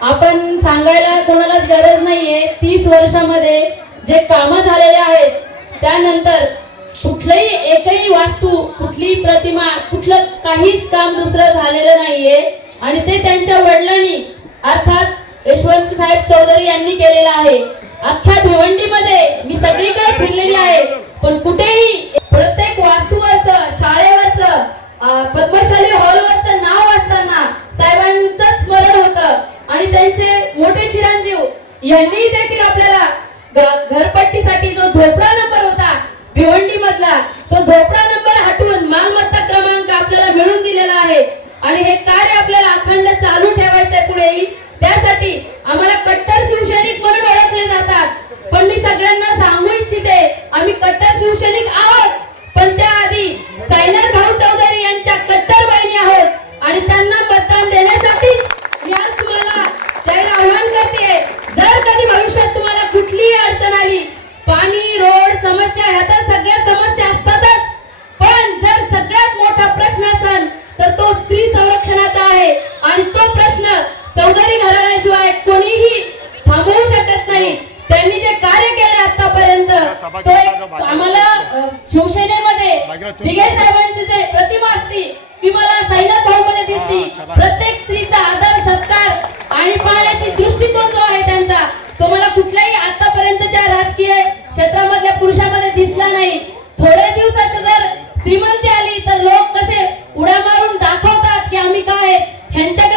आपण सांगायला कोणालाच गरज नाहीये. 30 वर्षामध्ये जे कामं झालेले आहेत, त्यानंतर कुठलंही एकही वास्तू, कुठली प्रतिमा, कुठलं काहीच काम दुसरं झालेलं नाहीये. आणि ते त्यांच्या वडिलांनी अर्थात यशवंत साहेब चौधरी यांनी केलेलं आहे. अख्ख्या भिवंडीमध्ये मी सगळीकडे फिरलेली आहे, पण कुठेही प्रत्येक वास्तूवरचं, शाळेवरचं, पद्मशाली हॉलवरचं नाव असताना साहेबांचं स्मरण होतं. आणि त्यांचे मोठे चिरंजीव यांनी देखील आपल्याला घरपट्टीसाठी जो झोपडा नंबर होता भिवंडी मधला, तो झोपडा नंबर हटवून मालमत्ता क्रमांक आपल्याला मिळून दिलेला आहे. आणि हे कार्य आपल्याला अखंड चालू ठेवायचंय पुढेही. त्यासाठी आम्हाला कट्टर शिवसैनिक म्हणून ओळखले जातात, पण मी सगळ्यांना सांगू इच्छिते, आम्ही कट्टर शिवसैनिक आहोत, पण त्याआधी साईनाथ भाऊ चौधरी यांच्या कट्टर बहिणी आहोत. आणि त्यांना मतदान देण्यासाठी मी आज तुम्हाला जाहीर आवाहन करते. जर कधी भविष्यात तुम्हाला कुठलीही अडचण आली, पाणी, रोड, समस्या, ह्या तर सगळ्या समस्या असतातच, पण जर सगळ्यात मोठा प्रश्न असेल तर तो स्त्री संरक्षणाचा आहे. आणि तो प्रश्न चौधरी घराण्याशिवाय कोणीही थांबवू शकत नाही. त्यांनी जे कार्य केले आतापर्यंत, तो एक आम्हाला शिवसेनेमध्ये दिघे साहेबांची जे प्रतिमा असती ती मला साईनाथ हॉल मध्ये दिसती. प्रत्येक स्त्रीचा आदर, सत्कार आणि पाहण्याची दृष्टिकोन जो आहे त्यांचा, तो मला कुठल्याही आतापर्यंतच्या राजकीय क्षेत्रामधल्या पुरुषामध्ये दिसला नाही. थोड्या दिवसात जर श्रीमंती आली तर लोक कसे उड्या मारून दाखवतात की आम्ही काय आहेत, ह्यांच्या